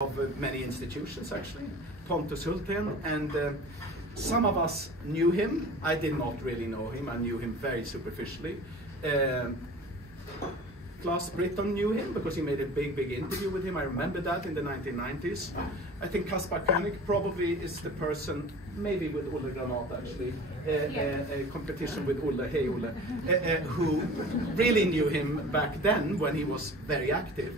of many institutions actually, Pontus Hultén, and some of us knew him. I did not really know him, I knew him very superficially. Claes Britton knew him because he made a big interview with him. I remember that in the 1990s. I think Kasper König probably is the person, maybe with Olle Granat actually, a competition with Olle, hey Olle, who really knew him back then when he was very active.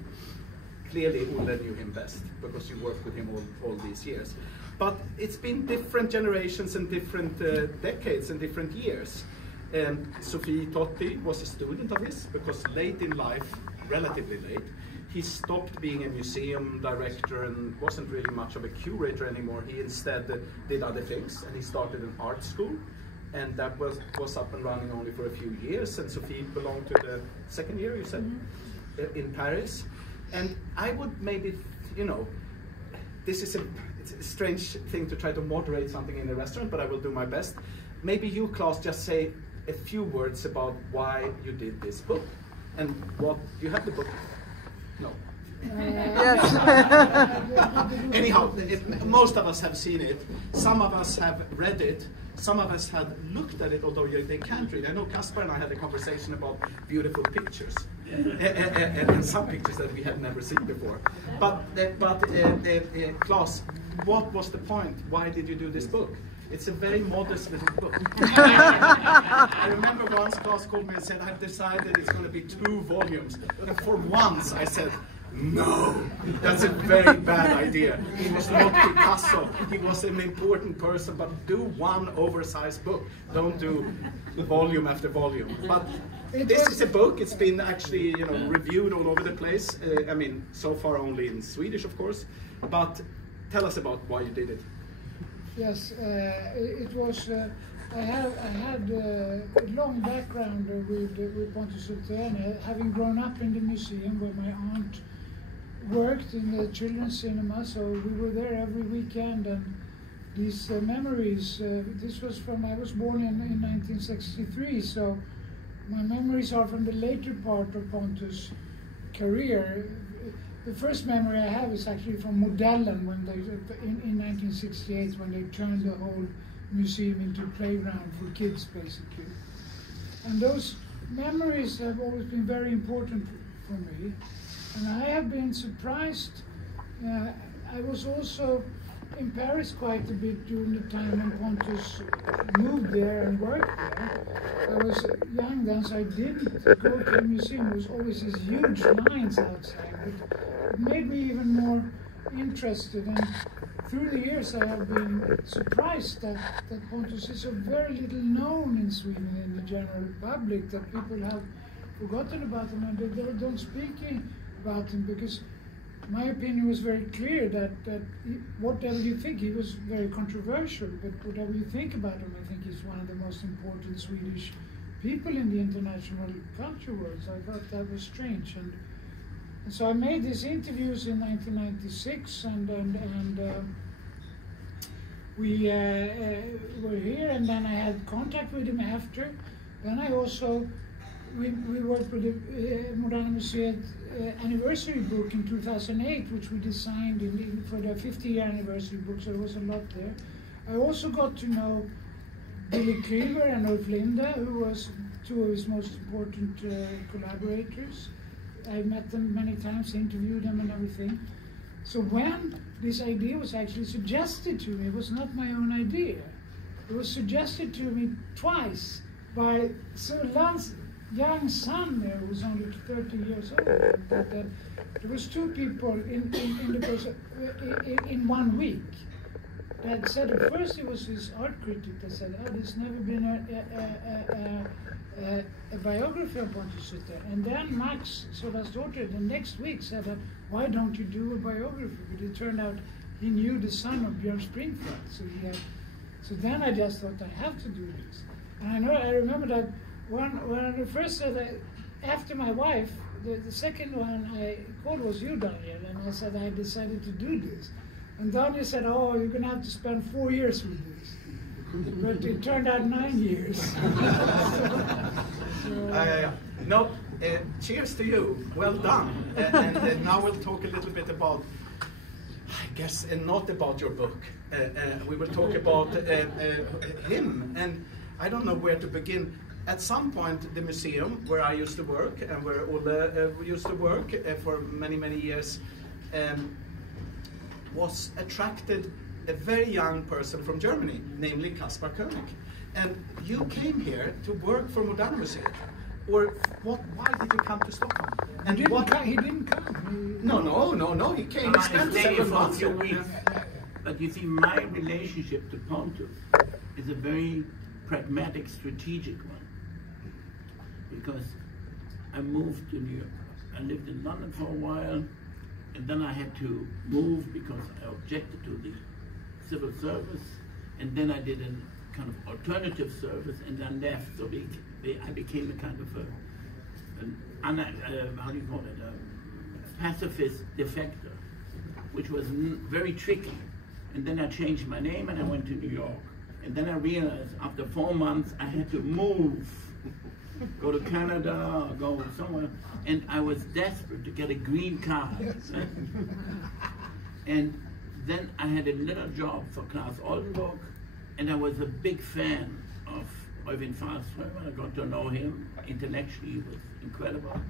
Clearly Olle knew him best because you worked with him all these years. But it's been different generations and different decades and different years. Sophie Tottie was a student of his because late in life, relatively late, he stopped being a museum director and wasn't really much of a curator anymore. He instead did other things, and he started an art school, and that was up and running only for a few years. And Sophie belonged to the second year, you said, in Paris. And I would maybe, you know, this is it's a strange thing to try to moderate something in a restaurant, but I will do my best. Maybe you, Claes, just say a few words about why you did this book and what you have the book. No. Yes. Anyhow, most of us have seen it. Some of us have read it. Some of us have looked at it, although they can't read. I know Kasper and I had a conversation about beautiful pictures, and some pictures that we had never seen before. But Claes, what was the point? Why did you do this book? It's a very modest little book. I remember once Claes called me and said, I've decided it's going to be 2 volumes. And for once I said, no, that's a very bad idea. He was not Picasso. He was an important person, but do one oversized book. Don't do volume after volume. But this is a book. It's been actually, you know, reviewed all over the place. I mean, so far only in Swedish, of course. But tell us about why you did it. Yes, it was. I had a long background with Pontus Hultén, having grown up in the museum where my aunt worked in the children's cinema, so we were there every weekend. And these memories. This was from, I was born in 1963, so my memories are from the later part of Pontus' career. The first memory I have is actually from Modellen when they, in 1968, when they turned the whole museum into a playground for kids, basically. And those memories have always been very important for me. And I have been surprised. I was also in Paris quite a bit during the time when Pontus moved there and worked there. I was young then, so I didn't go to the museum. There was always these huge lines outside. But it made me even more interested. And through the years, I have been surprised that Pontus is so very little known in Sweden in the general public, that people have forgotten about him and they don't speak about him, because my opinion was very clear that whatever you think, he was very controversial, but whatever you think about him, I think he's one of the most important Swedish people in the international culture world. So I thought that was strange. And so I made these interviews in 1996, and we were here, and then I had contact with him after. Then I also, we worked with the Moderna Museet anniversary book in 2008, which we designed for the 50-year anniversary book, so there was a lot there. I also got to know Billy Cleaver and Ulf Linde, who was 2 of his most important collaborators. I met them many times, interviewed them and everything. So when this idea was actually suggested to me, it was not my own idea. It was suggested to me twice by Lan's young son there, who was only 30 years old. There was 2 people in the process, in 1 week that said, at first it was his art critic that said, oh, there's never been a biography of Pontus Hultén. And then Max, Soda's daughter, the next week said, why don't you do a biography? But it turned out he knew the son of Björn Springfeldt. So then I just thought, I have to do this. And I remember that when I first said that, after my wife, the second one I called was you, Daniel, and I said I decided to do this. And Daniel said, oh, you're going to have to spend 4 years with this. But it turned out 9 years. Cheers to you. Well done. And now we'll talk a little bit about Yes, and not about your book. We will talk about him, and I don't know where to begin. At some point, the museum where I used to work and where Olle used to work for many, many years was attracted a very young person from Germany, namely Kasper König. And you came here to work for Moderna Museet. Or what? Why did you come to Stockholm? And he didn't come. No. He came. He spent several months here. But you see, my relationship to Pontus is a very pragmatic, strategic one. Because I moved to New York. I lived in London for a while, and then I had to move because I objected to the civil service, and then I did a kind of alternative service, and then left. So I became a kind of how do you call it, a pacifist defector, which was very tricky. And then I changed my name and I went to New York. And then I realized after 4 months I had to move, go to Canada, or go somewhere. And I was desperate to get a green card. And then I had a little job for Claes Oldenburg, and I was a big fan of Øyvind Fahlström. I got to know him intellectually. He was an incredible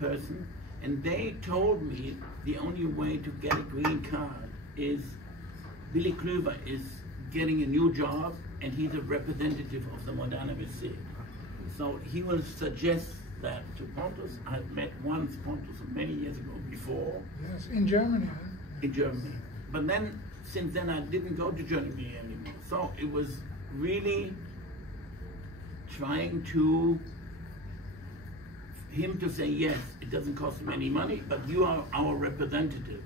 person. And they told me the only way to get a green card is Billy Kluver is getting a new job, and he's a representative of the Moderna Museet. So he will suggest that to Pontus. I met once Pontus many years ago before. Yes, in Germany. In Germany. But then, since then, I didn't go to Germany anymore. So it was really trying to him to say, yes, it doesn't cost him any money, but you are our representative.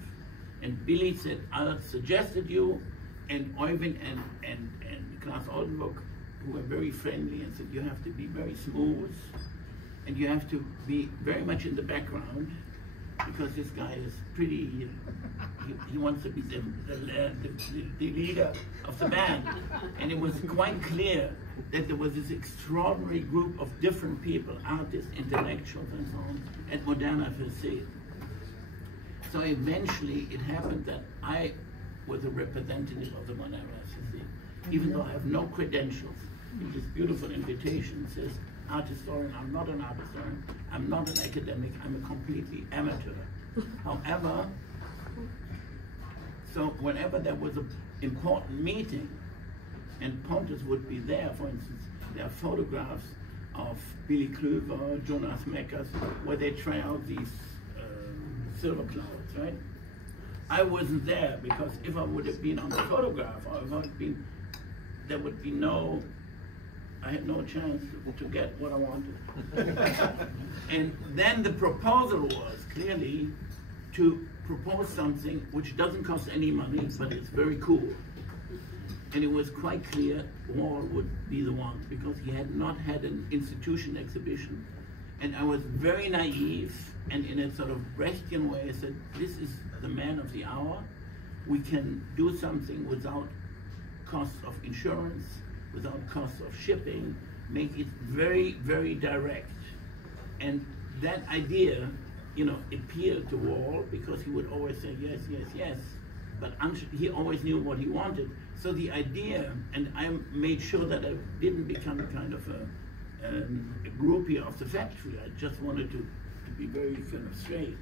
And Billy said, I suggested you, and Øyvind and Claes Oldenburg, who were very friendly, and said, you have to be very smooth, and you have to be very much in the background, because this guy is pretty, he wants to be the leader of the band. And it was quite clear that there was this extraordinary group of different people, artists, intellectuals, and so on, at Moderna Museet. So eventually it happened that I was a representative of the Moderna Museet, even though I have no credentials. In this beautiful invitation says, art historian. I'm not an art historian. I'm not an academic. I'm a completely amateur. However, so whenever there was an important meeting, and Pontus would be there, for instance, there are photographs of Billy Kluver, Jonas Meckers, where they try out these silver clouds, right? I wasn't there because if I would have been on the photograph, or if I had been, there would be no, I had no chance to get what I wanted. And then the proposal was clearly to propose something which doesn't cost any money, but it's very cool. And it was quite clear Wall would be the one, because he had not had an institution exhibition. And I was very naive, and in a sort of Brechtian way, I said, this is the man of the hour. We can do something without cost of insurance, without cost of shipping, make it very, very direct. And that idea, you know, appealed to Wall, because he would always say yes, yes, yes, but he always knew what he wanted. So the idea, and I made sure that I didn't become a kind of a groupie of the factory. I just wanted to be very kind of straight.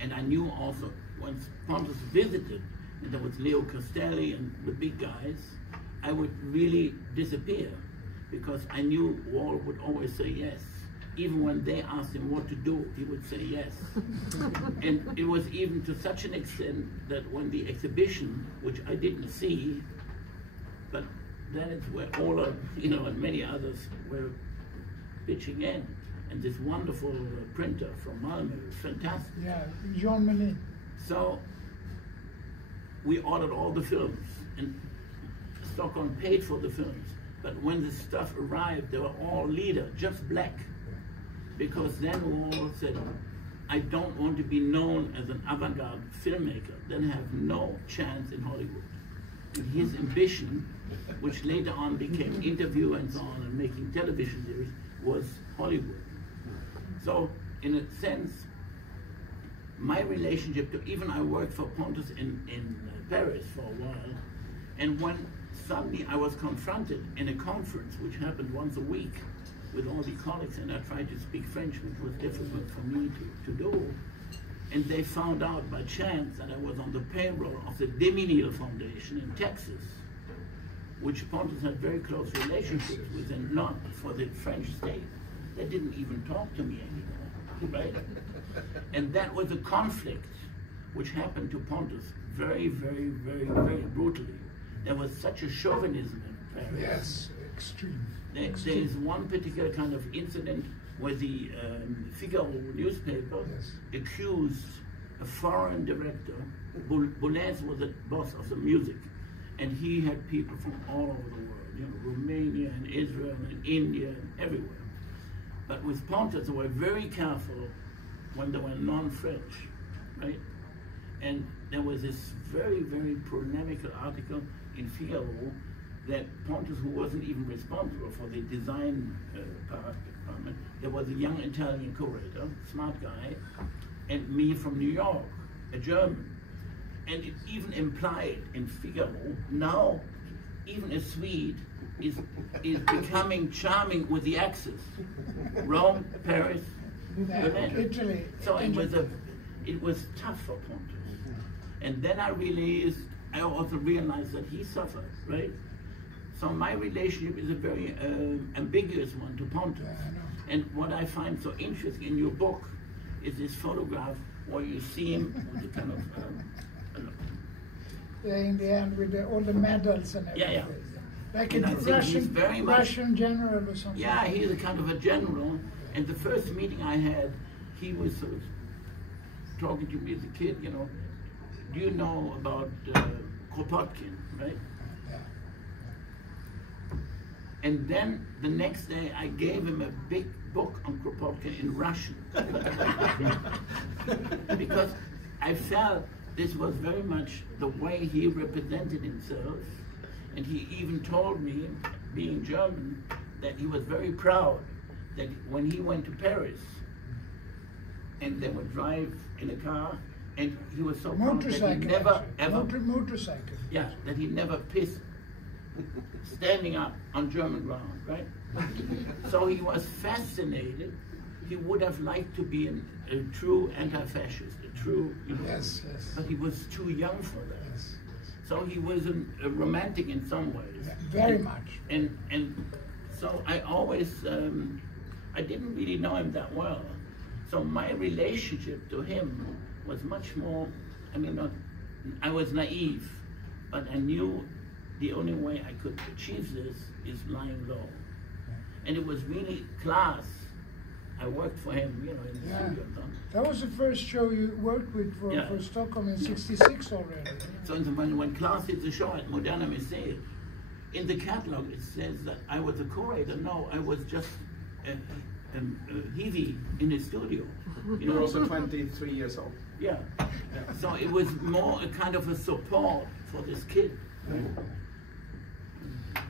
And I knew also, once Pontus visited, and there was Leo Castelli and the big guys, I would really disappear, because I knew Wall would always say yes. Even when they asked him what to do, he would say yes. And it was even to such an extent that when the exhibition, which I didn't see, but then it's where Ola, you know, and many others were pitching in. And this wonderful printer from Malmö, fantastic. Yeah, Jean Melin. So we ordered all the films, and Stockholm paid for the films. But when the stuff arrived, they were all leader, just black. Because then Wall said, I don't want to be known as an avant-garde filmmaker, then have no chance in Hollywood. And his ambition, which later on became Interview and so on, and making television series, was Hollywood. So, in a sense, my relationship to, even I worked for Pontus in Paris for a while, and when suddenly I was confronted in a conference which happened once a week with all the colleagues, and I tried to speak French, which was difficult for me to do, and they found out by chance that I was on the payroll of the Deminil Foundation in Texas, which Pontus had very close relationships with, and not for the French state. They didn't even talk to me anymore, right? And that was a conflict which happened to Pontus very, very, very, very brutally. There was such a chauvinism in Paris. Yes, extreme. There is one particular kind of incident where the Figaro newspaper accused a foreign director. Boulez was the boss of the music, and he had people from all over the world, you know, Romania and Israel and India and everywhere. But with Pontus, they were very careful when they were non-French, right? And there was this very, very polemical article in Figaro that Pontus, who wasn't even responsible for the design department, there was a young Italian curator, smart guy, and me from New York, a German. And it even implied in Figaro, now even a Swede is becoming charming with the Axis. Rome, Paris, Berlin. Italy. So it was tough for Pontus. And then I also realized that he suffered, right? So my relationship is a very ambiguous one to Pontus. And what I find so interesting in your book is this photograph where you see him with the kind of in the end, with all the medals and everything. Yeah. Like And a I think he's very much, Russian general or something. yeah, he's a kind of a general. And the first meeting I had, he was sort of talking to me as a kid, you know, do you know about Kropotkin, right? Yeah. And then the next day I gave him a big book on Kropotkin in Russian. Because I felt this was very much the way he represented himself. And he even told me, being German, that he was very proud that when he went to Paris and they would drive in a car, and he was so proud that he never ever motorcycle. Yeah, that he never pissed standing up on German ground, right? So he was fascinated. He would have liked to be a true anti-fascist, a true, you know, Yes. but he was too young for that. Yes. So he was a romantic in some ways. Yeah, very much. And so I always, I didn't really know him that well. So my relationship to him was much more, I mean, I was naive, but I knew the only way I could achieve this is lying low. And it was really Claes. I worked for him, you know, in the studio. That was the first show you worked with for Stockholm in '66 already. So when Claes did the show at Moderna Museum, in the catalog it says that I was a curator. No, I was just a Hiwi in the studio. You were also 23 years old. Yeah. So it was more a kind of a support for this kid.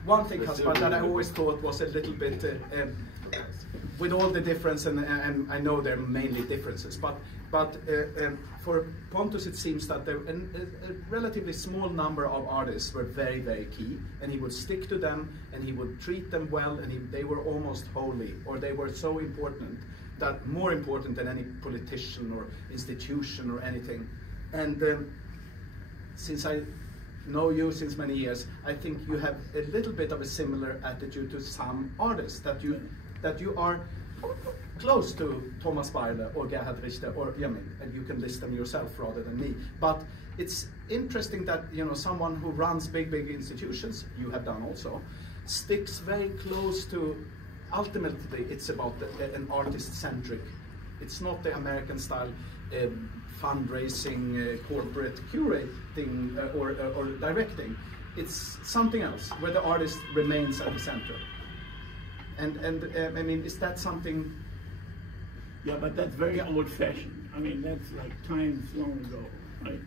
One thing, Kasper, that I always thought was a little bit, with all the difference, and I know there are mainly differences, but for Pontus it seems that a relatively small number of artists were very, very key, and he would stick to them, and he would treat them well, and they were almost holy, or they were so important, that more important than any politician or institution or anything. And since I know you since many years, I think you have a little bit of a similar attitude to some artists, that you are close to Thomas Baerle or Gerhard Richter, or and you can list them yourself rather than me. But it's interesting that, you know, someone who runs big institutions, you have done also, sticks very close to, ultimately it's about an artist-centric. It's not the American style fundraising, corporate curating or directing. It's something else where the artist remains at the center. And I mean, is that something? Yeah, but that's very old-fashioned. I mean, that's like times long ago, right?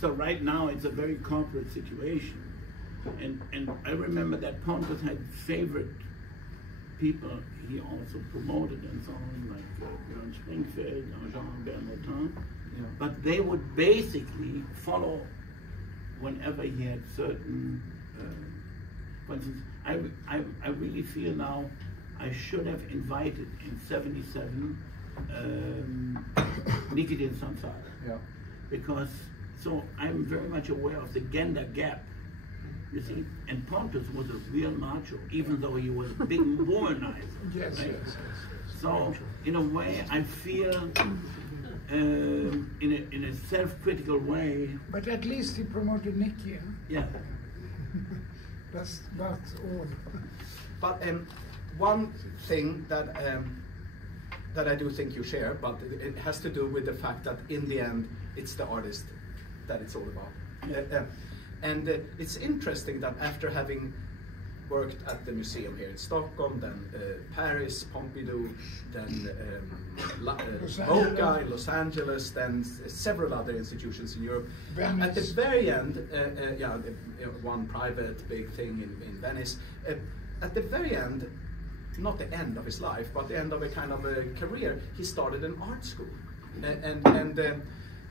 So right now it's a very corporate situation, and I remember that Pontus had favorite people he also promoted and so on, like Björn Springfield or Jean Bernotin. Yeah. But they would basically follow whenever he had certain, for instance, I really feel now I should have invited in '77 Nikitin Samsara. Yeah. Because, so I'm very much aware of the gender gap, you see, and Pontus was a real macho, even though he was a big womanizer. Yes, right? yes. So, in a way, I feel, in a self-critical way. But at least he promoted Nicky. Huh? Yeah. That's all. But one thing that that I do think you share, but it has to do with the fact that in the end, it's the artist that it's all about. And it's interesting that after having worked at the museum here in Stockholm, then Paris, Pompidou, then MoCA in Los Angeles, then several other institutions in Europe. Venice. At the very end, one private big thing in Venice. At the very end, not the end of his life, but the end of a kind of a career, he started an art school.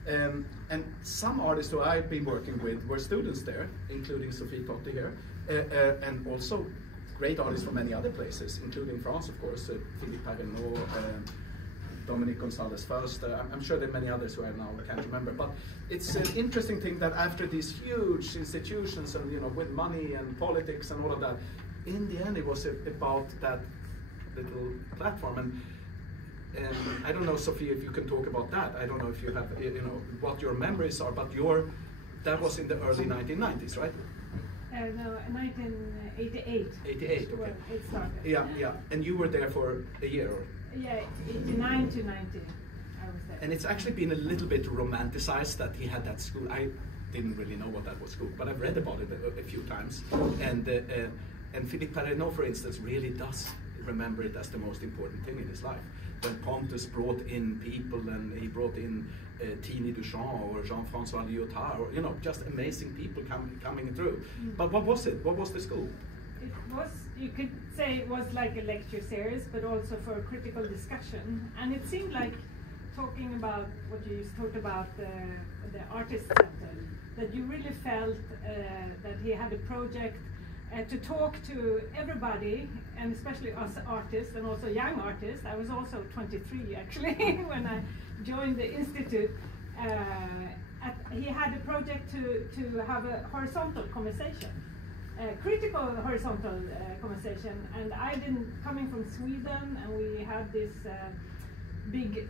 And some artists who I've been working with were students there, including Sophie Tottie here, and also great artists from many other places, including France, of course, Philippe Parenot, Dominique Gonzalez-First. I'm sure there are many others who I now can't remember. But it's an interesting thing that after these huge institutions and with money and politics and all of that, in the end it was about that little platform. And I don't know, Sophie, if you can talk about that. I don't know if you have, what your memories are, but that was in the early 1990s, right? No, 1988. 88, okay. Well, it started. Yeah. And you were there for a year? Or? Yeah, 89 to 90. I was there. And it's actually been a little bit romanticized that he had that school. I didn't really know what that was school, but I've read about it a few times. And Philippe Parenot, for instance, really does remember it as the most important thing in his life. When Pontus brought in people, and he brought in Tini Duchamp or Jean-François Lyotard, or just amazing people coming through. But what was it? What was the school? It was, you could say it was like a lecture series, but also for a critical discussion. And it seemed like, talking about what you talked about, the artist center, that you really felt that he had a project to talk to everybody, and especially us artists, and also young artists. I was also 23 actually when I joined the institute. He had a project to have a horizontal conversation, critical horizontal conversation. And coming from Sweden, and we had this big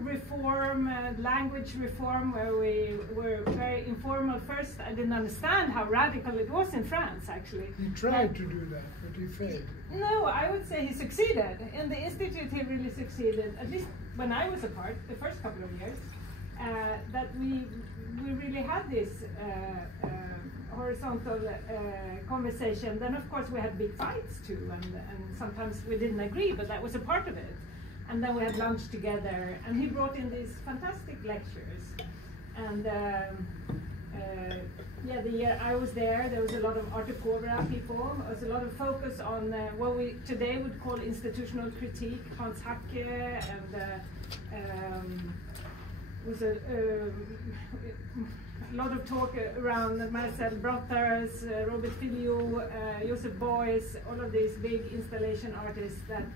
reform, language reform, where we were very informal first. I didn't understand how radical it was in France, actually. He tried to do that, but he failed. No, I would say he succeeded. In the institute, he really succeeded, at least when I was a part, the first couple of years, that we really had this horizontal conversation. Then, of course, we had big fights too, and sometimes we didn't agree, but that was a part of it. And then we had lunch together, and he brought in these fantastic lectures. And the year I was there was a lot of arte povera people. There was a lot of focus on what we today would call institutional critique. Hans Hacke, and was a lot of talk around Marcel Brothers, Robert Filiou, Joseph Beuys, all of these big installation artists that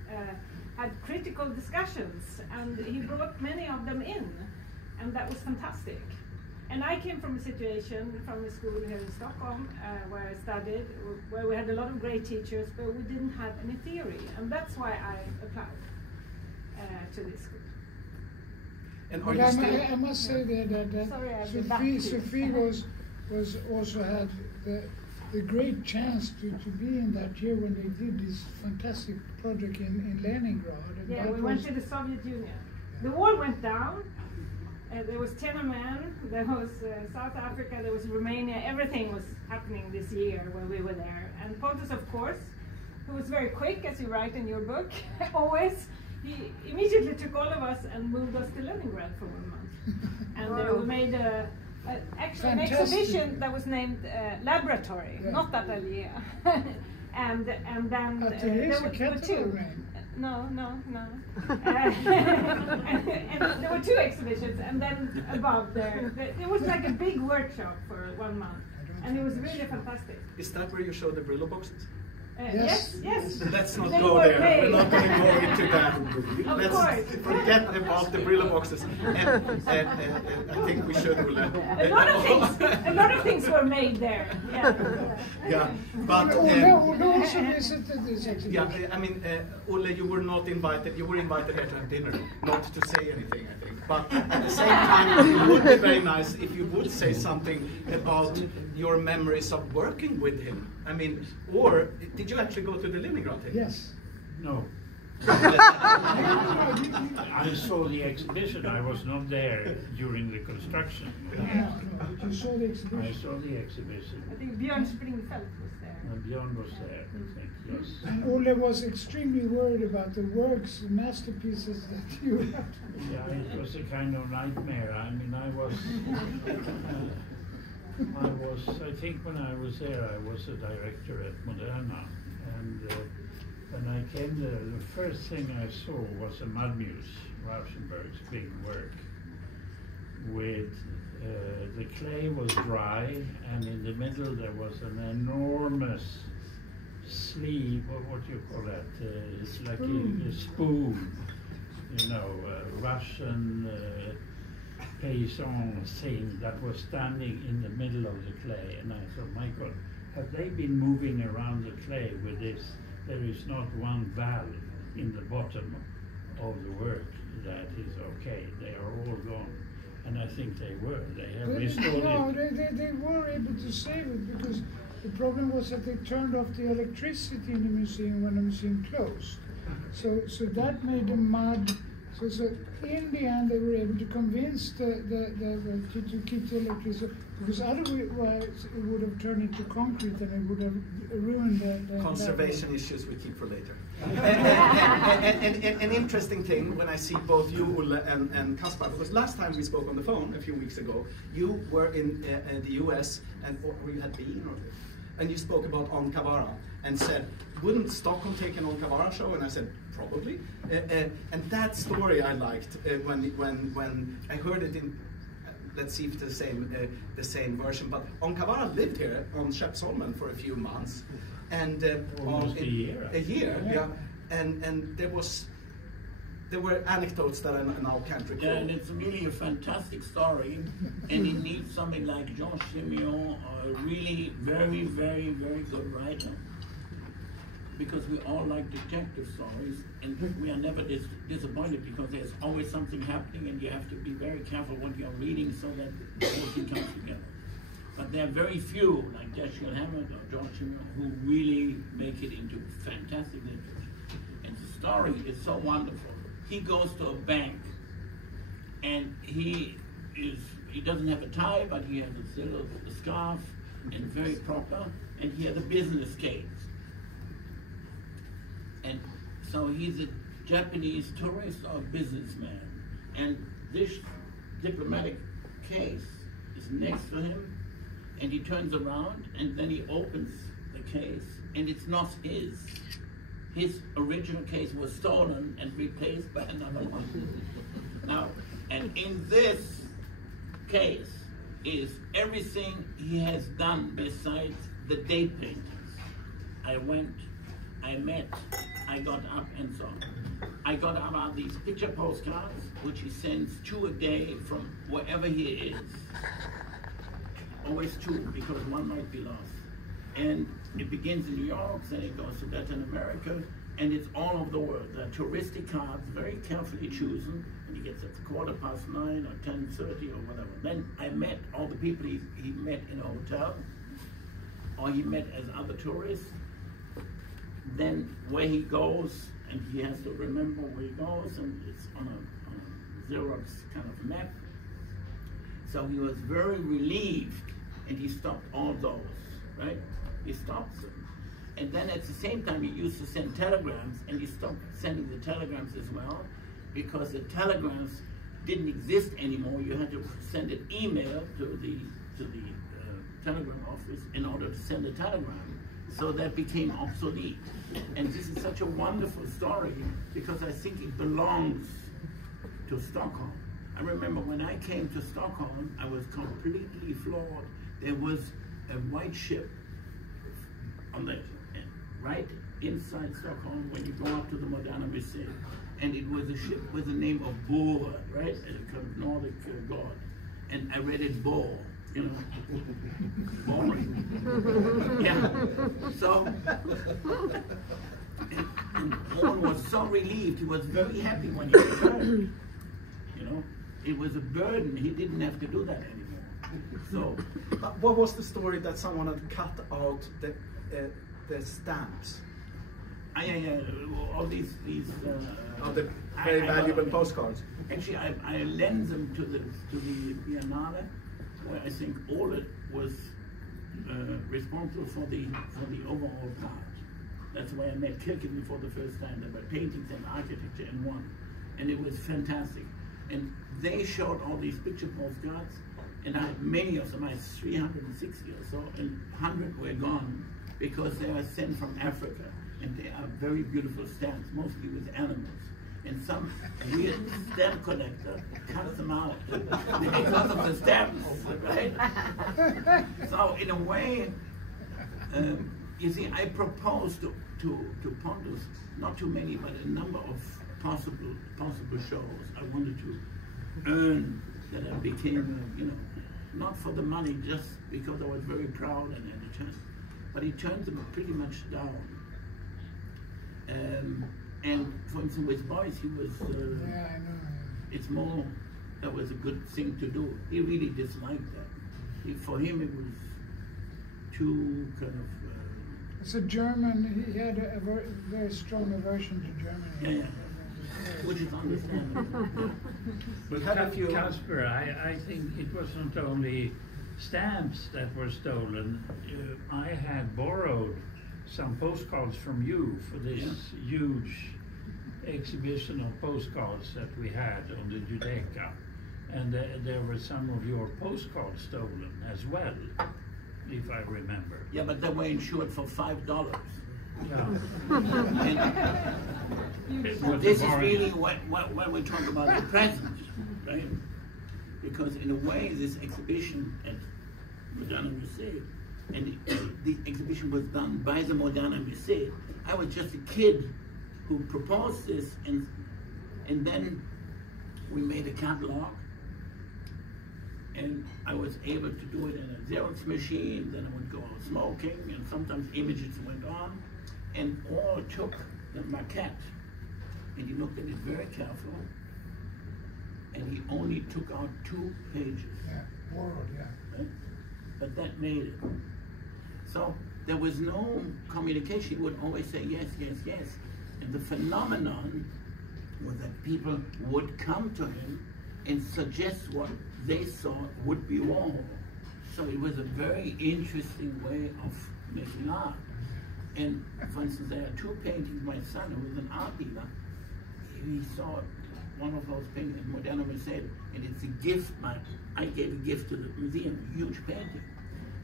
had critical discussions, and he brought many of them in, and that was fantastic. And I came from a situation, from a school here in Stockholm, where I studied, where we had a lot of great teachers, but we didn't have any theory, and that's why I applied to this school. And but I must say that Sophie was also had the great chance to be in that year when they did this fantastic project in Leningrad. And yeah, we went to the Soviet Union. The wall went down. There was Tiananmen, there was South Africa, there was Romania. Everything was happening this year when we were there. And Pontus, of course, who was very quick, as you write in your book, always, he immediately took all of us and moved us to Leningrad for 1 month. And we made actually an exhibition that was named Laboratory, not Atelier. and then there were two. No. And there were 2 exhibitions, and then above there was like a big workshop for 1 month, and it was really fantastic. Is that where you show the Brillo boxes? Yes. Let's not They go were there. made. We're not going to go into that. Of Let's course. forget about the Brillo boxes. And I think we should. A lot of things were made there. Yeah, but Ulle also visited this exhibition. yeah, I mean, Ulle, you were not invited. You were invited here to have dinner, not to say anything, I think. But at the same time, it would be very nice if you would say something about your memories of working with him. I mean, or did you actually go to the Leningrad thing? Yes. No. I saw the exhibition. I was not there during the construction. You saw the exhibition. I saw the exhibition. I think Björn Springfeldt was there. Björn was there, I think, yes. And Ole was extremely worried about the works, the masterpieces that you had. Yeah, it was a kind of nightmare. I mean, I think when I was there, I was a director at Moderna. And when I came there, the first thing I saw was a mud muse, Rauschenberg's big work, with the clay was dry, and in the middle there was an enormous sleeve, or what do you call that? It's like a spoon, you know, Russian paysan thing that was standing in the middle of the clay. And I thought, my God, have they been moving around the clay with this? There is not one valve in the bottom of the work that is okay. They are all gone. And I think they were. They have restored it. They were able to save it because the problem was that they turned off the electricity in the museum when the museum closed. So that made the mud. So in the end, they were able to convince to keep the electricity, because otherwise it would have turned into concrete and it would have ruined the conservation issues we keep for later. An interesting thing when I see both you, Ulle, and Kasper, because last time we spoke on the phone a few weeks ago, you were in the US and you had been, and you spoke about Onkavara and said, wouldn't Stockholm take an Onkavara show? And I said, probably. And that story I liked when I heard it in. Let's see if it's the same version. But Onkavara lived here on Skeppsholmen for a few months, and almost a year. A year, yeah. And there were anecdotes that I now can't recall. Yeah, and it's really a fantastic story, and it needs something like Jean Simeon, a really very, very, very good writer, because we all like detective stories, and we are never disappointed because there's always something happening, and you have to be very careful what you're reading so that the whole thing comes together. But there are very few, like Dashiell Hammett or George Simeon, who really make it into fantastic literature. And the story is so wonderful. He goes to a bank, and he doesn't have a tie, but he has a scarf, and very proper, and he has a business case. And so he's a Japanese tourist or businessman, and this diplomatic case is next to him, and he turns around, and then he opens the case, and it's not his. His original case was stolen and replaced by another one. Now, and in this case is everything he has done besides the date paintings. I went, I met, I got up, and so on. I got up on these picture postcards, which he sends 2 a day from wherever he is. Always 2, because one might be lost. And it begins in New York, then it goes to Latin America, and it's all over the world. They're touristic cards, very carefully chosen, and he gets at 9:15 or 10:30 or whatever. Then I met all the people he met in a hotel, or he met as other tourists. Then where he goes, and he has to remember where he goes, and it's on a Xerox kind of map. So he was very relieved, and he stopped all those, right? He stops them. And then at the same time, he used to send telegrams, and he stopped sending the telegrams as well, because the telegrams didn't exist anymore. You had to send an email to the telegram office in order to send a telegram. So that became obsolete. And this is such a wonderful story because I think it belongs to Stockholm. I remember when I came to Stockholm, I was completely floored. There was a white ship on the right inside Stockholm when you go up to the Moderna Museum. And it was a ship with the name of Bore, right? A kind of Nordic god. And I read it Bore, you know. Boring. Yeah. So, and Paul was so relieved. He was very happy when he returned. You know, it was a burden. He didn't have to do that anymore. So, what was the story that someone had cut out the stamps? All these the very valuable postcards. Actually, I lent them to the Biennale, where I think Ole was responsible for the overall part. That's why I met Kirkeby for the first time. There were paintings and architecture in one, and it was fantastic. And they showed all these picture postcards, and I had many of them. I had 360 or so, and 100 were gone because they are sent from Africa. And they are very beautiful stamps, mostly with animals. And some weird stamp collector cuts them out because of the stamps, right? So in a way, you see, I proposed to Pontus not too many, but a number of possible shows. I wanted to earn that I became, you know, not for the money, just because I was very proud and entertained. But he turned them pretty much down. And for instance, with boys, he was, yeah, I know. It's more, that was a good thing to do. He really disliked that. For him, it was too kind of... It's a German, he had a very strong aversion to Germany. Yeah. Which is understandable. But Kasper, I think it was not only stamps that were stolen. I had borrowed some postcards from you for this huge exhibition of postcards that we had on the Judaica, and there were some of your postcards stolen as well, if I remember. Yeah, but they were insured for $5. Yeah. This is really when we talk about the present, right? Because in a way, this exhibition at Moderna Museum, and the exhibition was done by the Moderna Museum. I was just a kid who proposed this, and then we made a catalog, and I was able to do it in a Xerox machine. Then I would go out smoking, and sometimes images went on, and Paul took the maquette, and he looked at it very carefully, and he only took out 2 pages. Yeah, borrowed, yeah. Right? But that made it. So there was no communication. He would always say yes, yes, yes. And the phenomenon was that people would come to him and suggest what they thought would be Warhol. So it was a very interesting way of making art. And for instance, there are 2 paintings. My son, who was an art dealer, he saw one of those paintings at Moderna Museum, and it's a gift. I gave a gift to the museum, a huge painting.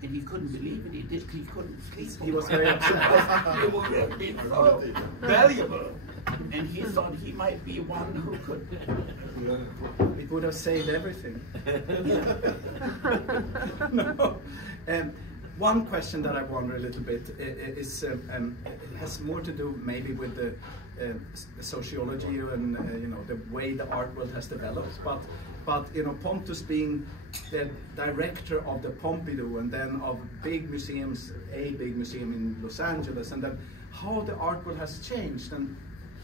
And he couldn't believe it. He couldn't sleep. He was very upset. It would have been so valuable. And he thought he might be one who could. It would have saved everything. No. One question that I wonder a little bit is it has more to do maybe with the sociology and you know, the way the art world has developed, but you know, Pontus being the director of the Pompidou and then of big museums, a big museum in Los Angeles, and then how the art world has changed. And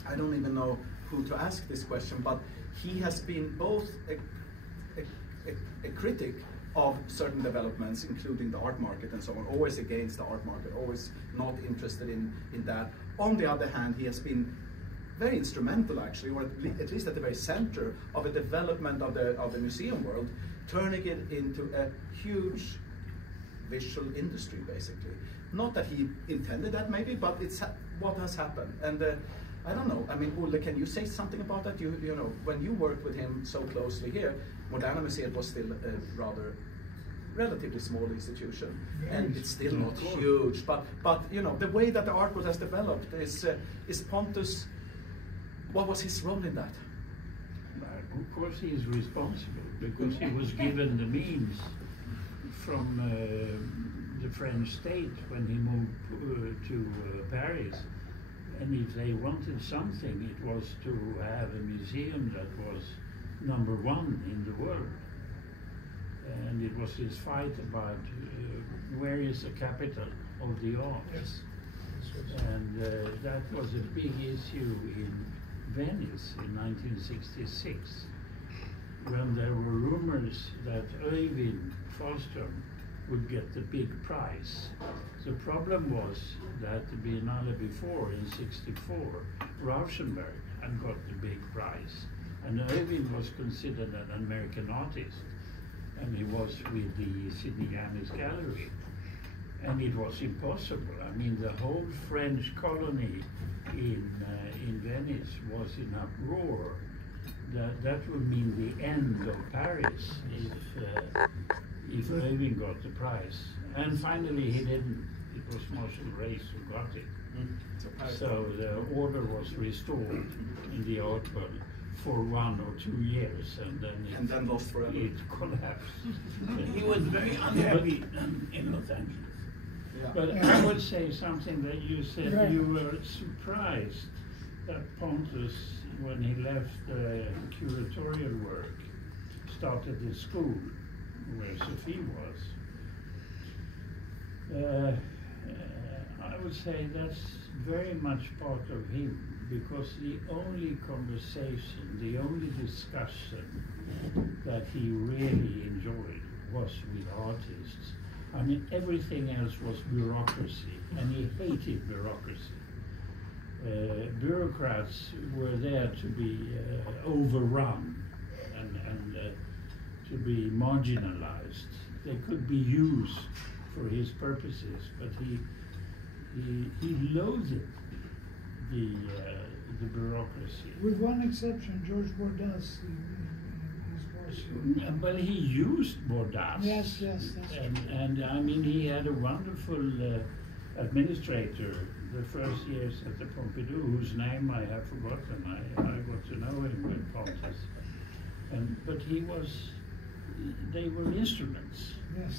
I don't even know who to ask this question, but he has been both a critic of certain developments, including the art market and so on, always against the art market, always not interested in that. On the other hand, he has been very instrumental, actually, or at least at the very center of a development of the museum world, turning it into a huge visual industry, basically. Not that he intended that, maybe, but it's what has happened. And I don't know. I mean, Olle, can you say something about that? You know, when you worked with him so closely here, Moderna Museet was still rather relatively small institution, and it's still not huge. But you know, the way that the art world has developed is Pontus. What was his role in that? Of course, he is responsible because he was given the means from the French state when he moved to Paris. And if they wanted something, it was to have a museum that was #1 in the world. And it was his fight about where is the capital of the arts. Yes. And that was a big issue in Venice in 1966, when there were rumors that Øyvind Falström would get the big prize. The problem was that the Biennale before, in '64, Rauschenberg had got the big prize. And Øyvind was considered an American artist, and he was with the Sydney Yanis Gallery. And it was impossible. I mean, the whole French colony in Venice was in uproar. That would mean the end of Paris if Øyvind got the prize. And finally he didn't. It was Marshal Grace who got it. So the order was restored in the art world for 1 or 2 years, and then lost forever. It collapsed. He was very unhappy in Los Angeles. Yeah. But I would say something that you said. Right. You were surprised that Pontus, when he left curatorial work, started the school where Sophie was. I would say that's very much part of him, because the only conversation, the only discussion that he really enjoyed was with artists. I mean, everything else was bureaucracy, and he hated bureaucracy. Bureaucrats were there to be overrun and to be marginalized. They could be used for his purposes, but he loathed the bureaucracy. With one exception, George Bordas. But he used Bordas. Yes, that's and I mean, he had a wonderful administrator the first years at the Pompidou, whose name I have forgotten. I got to know him with Pontus. But they were instruments. Yes.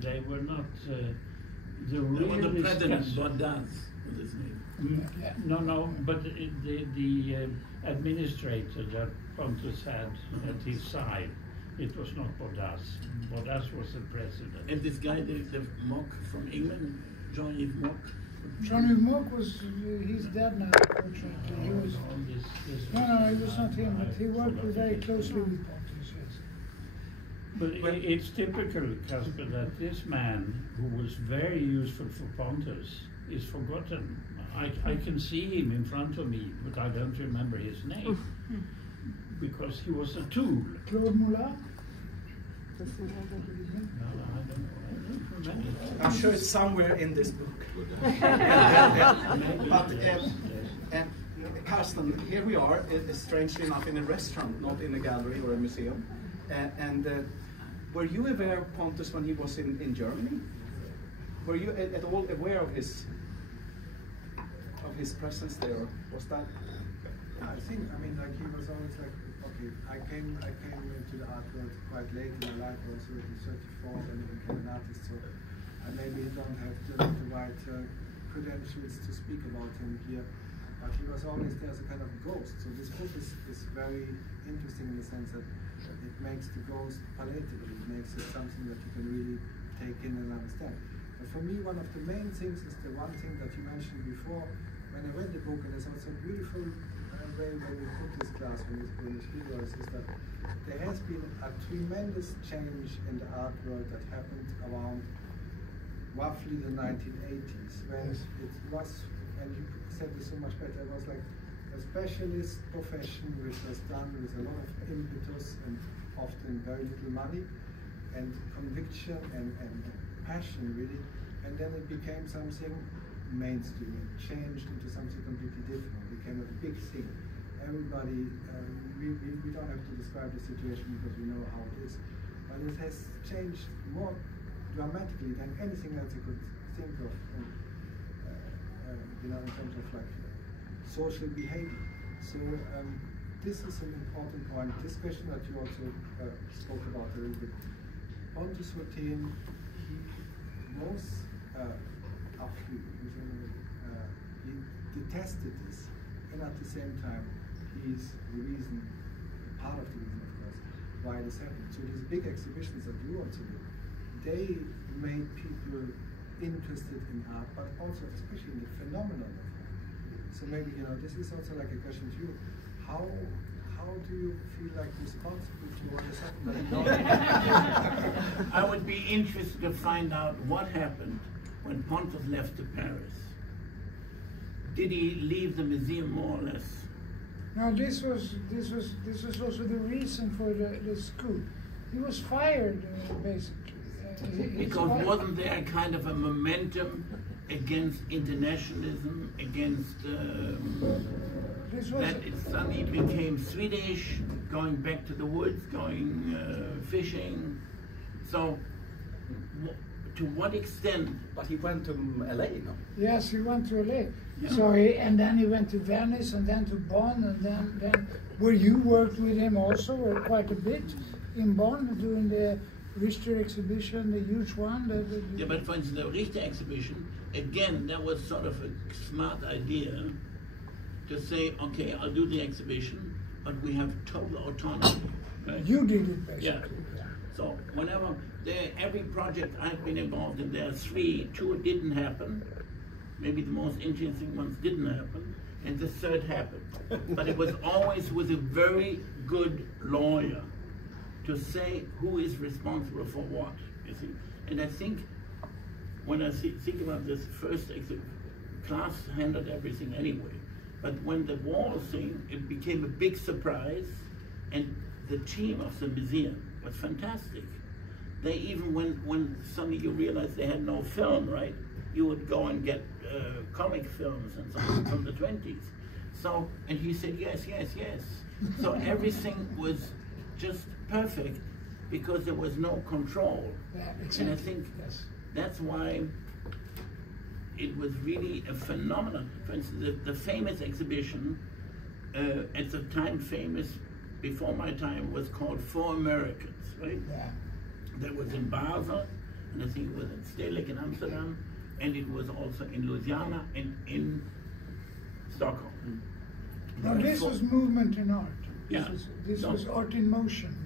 They were not the There real was the president, discuss- Bordas was his name. No, but the administrator that Pontus had at his side, it was not Bordas. Bordas was the president. And this guy, the Mock from England, Jean-Yves Mock. Jean-Yves Mock he's dead now, unfortunately. He was, no, it was not him, but he worked very closely with Pontus, yes. But it's typical, Kasper, that this man, who was very useful for Pontus, is forgotten. I can see him in front of me, but I don't remember his name, because he was a tool. Claude Moulin? No, I don't know. I don't remember. I'm sure it's somewhere in this book. But Carsten, here we are, strangely enough, in a restaurant, not in a gallery or a museum. Were you aware of Pontus when he was in Germany? Were you at all aware of his presence there? Was that? I think, I mean, like, he was always like, okay, I came into the art world quite late in my life, also in 34 when I became an artist, so I maybe don't have the right credentials to speak about him here, but he was always there as a kind of ghost. So this book is very interesting in the sense that it makes the ghost palatable, it makes it something that you can really take in and understand. But for me, one of the main things is the one thing that you mentioned before, when I read the book, and it's also a beautiful way when we put this class, when we speak about this, is that there has been a tremendous change in the art world that happened around roughly the 1980s, when it was, and you said this so much better, it was like a specialist profession which was done with a lot of impetus and often very little money, and conviction and passion really, and then it became something mainstream. It changed into something completely different. It became a big thing. Everybody, we don't have to describe the situation because we know how it is. but it has changed more dramatically than anything else I could think of, you know, in terms of like social behavior. So this is an important point. This question that you also spoke about a little bit. Pontus Hultén, he was he detested this, and at the same time, he's the reason, part of the reason, of course, why this happened. So these big exhibitions that you also did, they made people interested in art, but also especially in the phenomenon of art. So maybe, you know, this is also like a question to you. How do you feel like responsible for what has happened? I would be interested to find out what happened when Pontus left to Paris. Did he leave the museum more or less? No, this was also the reason for the school. He was fired, basically. Because wasn't there kind of a momentum against internationalism, against that it suddenly became Swedish, going back to the woods, going fishing. So, to what extent? But he went to LA, no? Yes, he went to LA. Yeah. So and then he went to Venice, and then to Bonn, and then where you worked with him also quite a bit in Bonn during the Richter exhibition, the huge one. Yeah, but for instance, the Richter exhibition, again, that was sort of a smart idea to say, okay, I'll do the exhibition, but we have total autonomy. Right? You did it, basically. Yeah. So whenever every project I've been involved in, there are 3, 2 didn't happen. Maybe the most interesting ones didn't happen, and the 3rd happened. But it was always with a very good lawyer to say who is responsible for what, you see. And I think when I think about this first exhibition, Claes handled everything anyway. But when the wall thing, it became a big surprise, and the team of the museum was fantastic. They even, when suddenly you realized they had no film, right? You would go and get comic films and something from the 20s. So, and he said, yes, yes, yes. So everything was just perfect because there was no control. Yeah, exactly. And I think that's why it was really a phenomenon. For instance, the famous exhibition, at the time famous, before my time, was called For Americans, right? Yeah. That was in Basel, and I think it was in Stedelijk in Amsterdam, and it was also in Louisiana and in Stockholm. Now this was movement in art. Yeah. This was art in motion.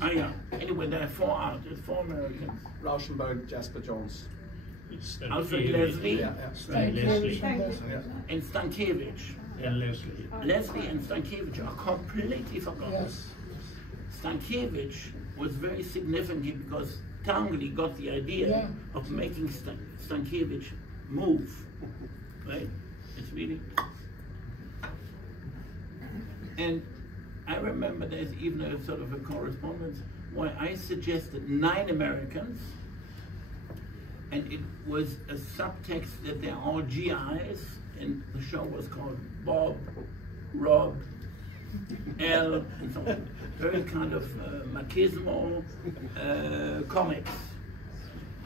Yeah. Anyway, there are 4 artists, 4 Americans. Rauschenberg, Jasper Jones. Alfred Leslie, Leslie. and Stankiewicz. And Leslie. Leslie and Stankiewicz are completely forgotten. Yes. Stankiewicz was very significant because Tanguy got the idea of making Stankiewicz move, right? It's really... And I remember there's even a sort of a correspondence where I suggested 9 Americans, and it was a subtext that they're all GIs, and the show was called Bob, Rob, L, and so on. Very kind of machismo comics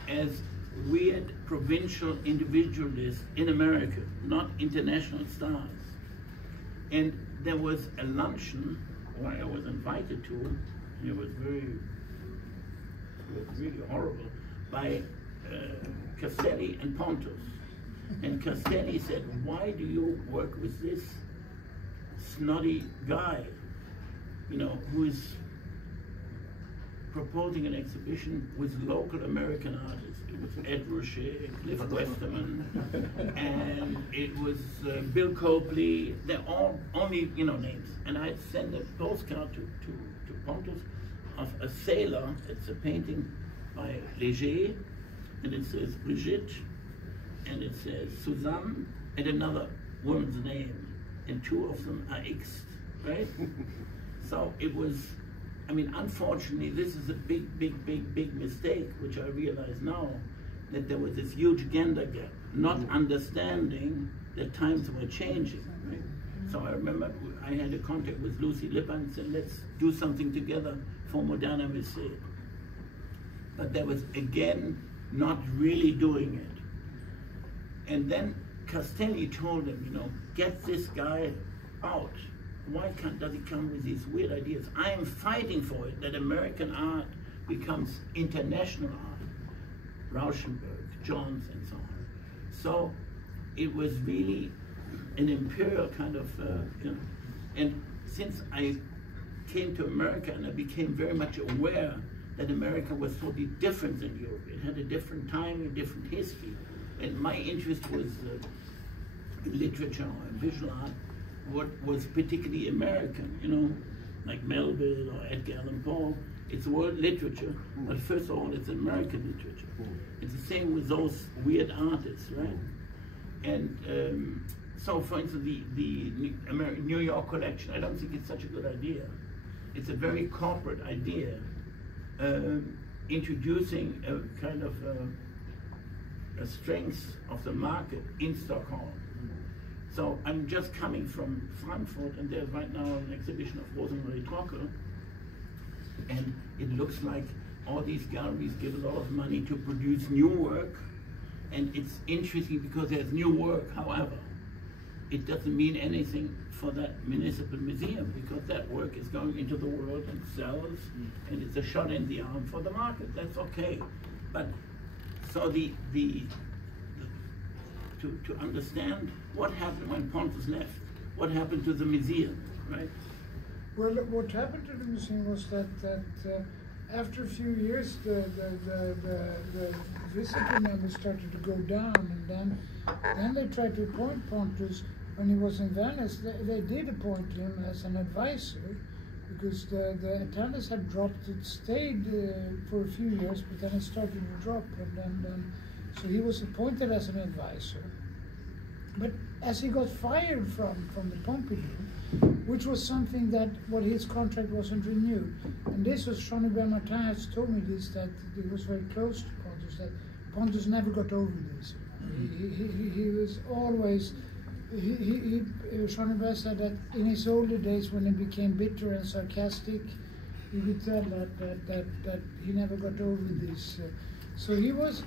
as weird provincial individualists in America, not international stars. And there was a luncheon where I was invited to, and it was really horrible, by Castelli and Pontus. And Castelli said, why do you work with this snotty guy, you know, who is proposing an exhibition with local American artists? It was Ed Ruscha, Cliff Westerman, and it was Bill Copley. They're all only, you know, names. And I sent a postcard to Pontus of a sailor. It's a painting by Léger, and it says Brigitte, and it says Suzanne, and another woman's name, and 2 of them are X'd, right? So it was, I mean, unfortunately, this is a big mistake, which I realize now, that there was this huge gender gap, not understanding that times were changing, right? So I remember I had a contact with Lucy Lippert and said, let's do something together for Moderna Museum. but there was again not really doing it. And then Castelli told him, you know, get this guy out. Why does he come with these weird ideas? I am fighting for it, that American art becomes international art. Rauschenberg, Johns, and so on. So it was really an imperial kind of, you know, and since I came to America and I became very much aware that America was totally different than Europe. It had a different time, a different history. And my interest was in literature and visual art, what was particularly American, you know, like Melville or Edgar Allan Poe. It's world literature, but first of all, it's American literature. It's the same with those weird artists, right? And so, for instance, the New York collection, I don't think it's such a good idea. It's a very corporate idea, introducing a kind of a strength of the market in Stockholm. So I'm just coming from Frankfurt, and there's right now an exhibition of Rosemarie Trockel, and it looks like all these galleries give a lot of money to produce new work, and it's interesting because there's new work. However, it doesn't mean anything for that municipal museum, because that work is going into the world and sells, and it's a shot in the arm for the market. That's okay. But so to understand what happened when Pontus left, what happened to the museum, right? Well, what happened to the museum was that after a few years, the visitor numbers started to go down, and then they tried to appoint Pontus. When he was in Venice, they did appoint him as an advisor, because the attendance had dropped. It stayed for a few years, but then it started to drop, and then so he was appointed as an advisor. But as he got fired from the Pompidou, which was something that his contract wasn't renewed, and this was Jean-Hubert Martin has told me this, that he was very close to Pontus, that Pontus never got over this. He was always. Jean-Hubert said that in his older days, when he became bitter and sarcastic, you could tell that he never got over this. So he was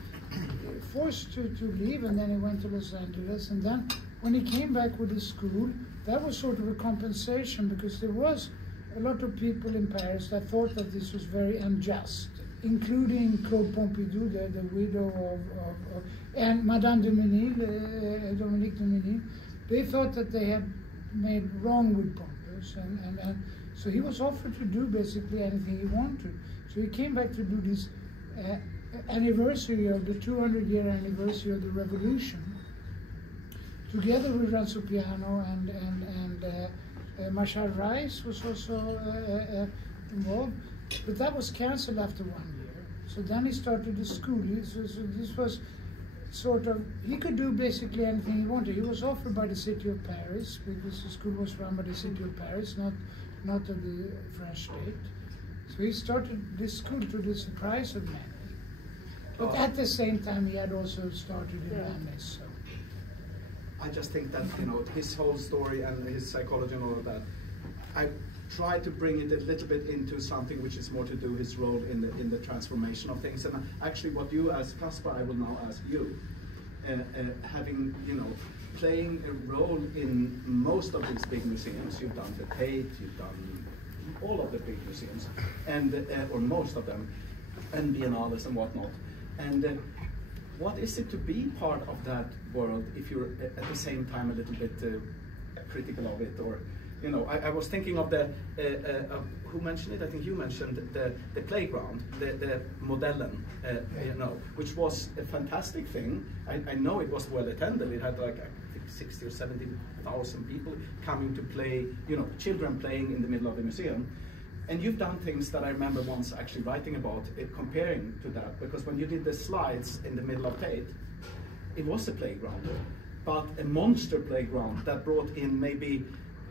forced to leave, and then he went to Los Angeles. And then when he came back with his school, that was sort of a compensation, because there was a lot of people in Paris that thought that this was very unjust, including Claude Pompidou, the widow of and Madame de Menil, Dominique de Menil. They thought that they had made wrong with Pontus, and so he was offered to do basically anything he wanted. So he came back to do this anniversary of the 200-year anniversary of the revolution, together with Renzo Piano and Marshall Rice was also involved, but that was cancelled after 1 year. So then he started the school. So this was sort of, he could do basically anything he wanted. He was offered by the city of Paris, because the school was run by the city of Paris, not of the French state. So he started this school to the surprise of many. But at the same time, he had also started in Venice. So. I just think that, you know, his whole story and his psychology and all of that, I try to bring it a little bit into something which is more to do his role in the transformation of things. And actually, what you asked Kasper, I will now ask you. Having, you know, playing a role in most of these big museums, you've done the Tate, you've done all of the big museums, and or most of them, and Biennales and whatnot. And what is it to be part of that world if you're at the same time a little bit critical of it? Or, you know, I was thinking of the, who mentioned it? I think you mentioned the playground, the Modellen, you know, which was a fantastic thing. I know it was well attended. It had like, I think 60 or 70,000 people coming to play, you know, children playing in the middle of the museum. And you've done things that I remember once actually writing about, comparing to that, because when you did the slides in the middle of Tate, it was a playground, but a monster playground that brought in maybe,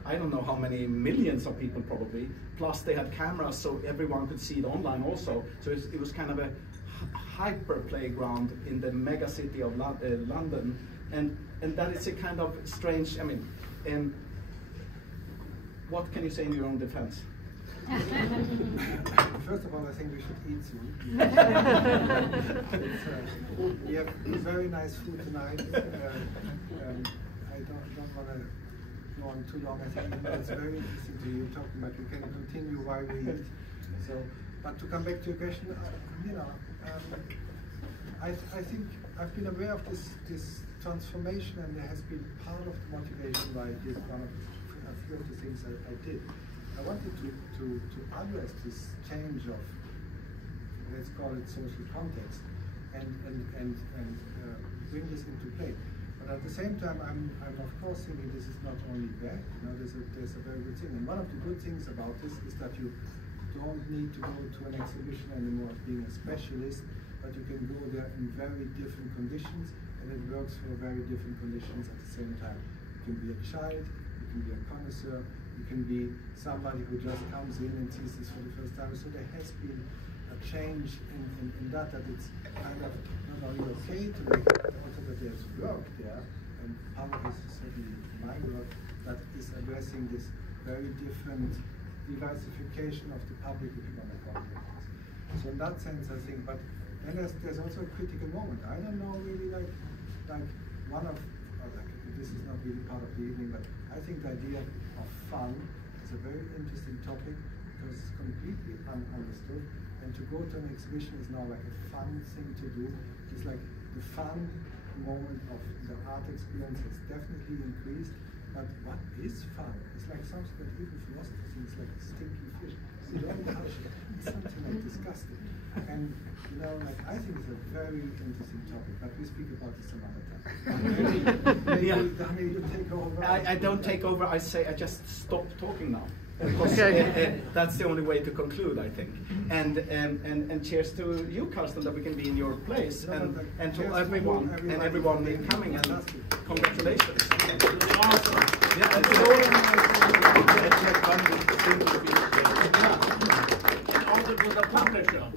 I don't know how many millions of people probably, plus they had cameras so everyone could see it online also. So it was kind of a hyper playground in the mega city of London. And that is a kind of strange, I mean, what can you say in your own defense? First of all, I think we should eat soon. We have very nice food tonight. I don't want to go on too long. I think it's very interesting to you talking about. We can continue while we eat. So, but to come back to your question, I think I've been aware of this transformation, and there has been part of the motivation why I did one of a few of the things I did. I wanted to address this change of, let's call it, social context, and bring this into play. But at the same time, I'm of course thinking this is not only bad. There's a very good thing, and one of the good things about this is that you don't need to go to an exhibition anymore being a specialist, but you can go there in very different conditions, and it works for very different conditions at the same time. You can be a child, you can be a connoisseur, you can be somebody who just comes in and sees this for the first time. So there has been a change in that it's kind of not only okay to make it, also that there's work there, and part of this is certainly my work that is addressing this very different diversification of the public economic context. So in that sense, I think, but then there's also a critical moment. I don't know really like one of, this is not really part of the evening, but I think the idea of fun is a very interesting topic because it's completely understood. And to go to an exhibition is now like a fun thing to do. It's like the fun moment of the art experience has definitely increased. But what is fun? It's like something that even philosophers think is like a stinky fish. So don't touch it. It's something like disgusting. And I think it's a very interesting topic, but we speak about this some other time. Maybe Daniel, you take over. I don't take over. I just stop talking now. Because that's the only way to conclude, I think. And cheers to you, Carsten, that we can be in your place, and to everyone coming, and congratulations. Awesome. Yeah, it's all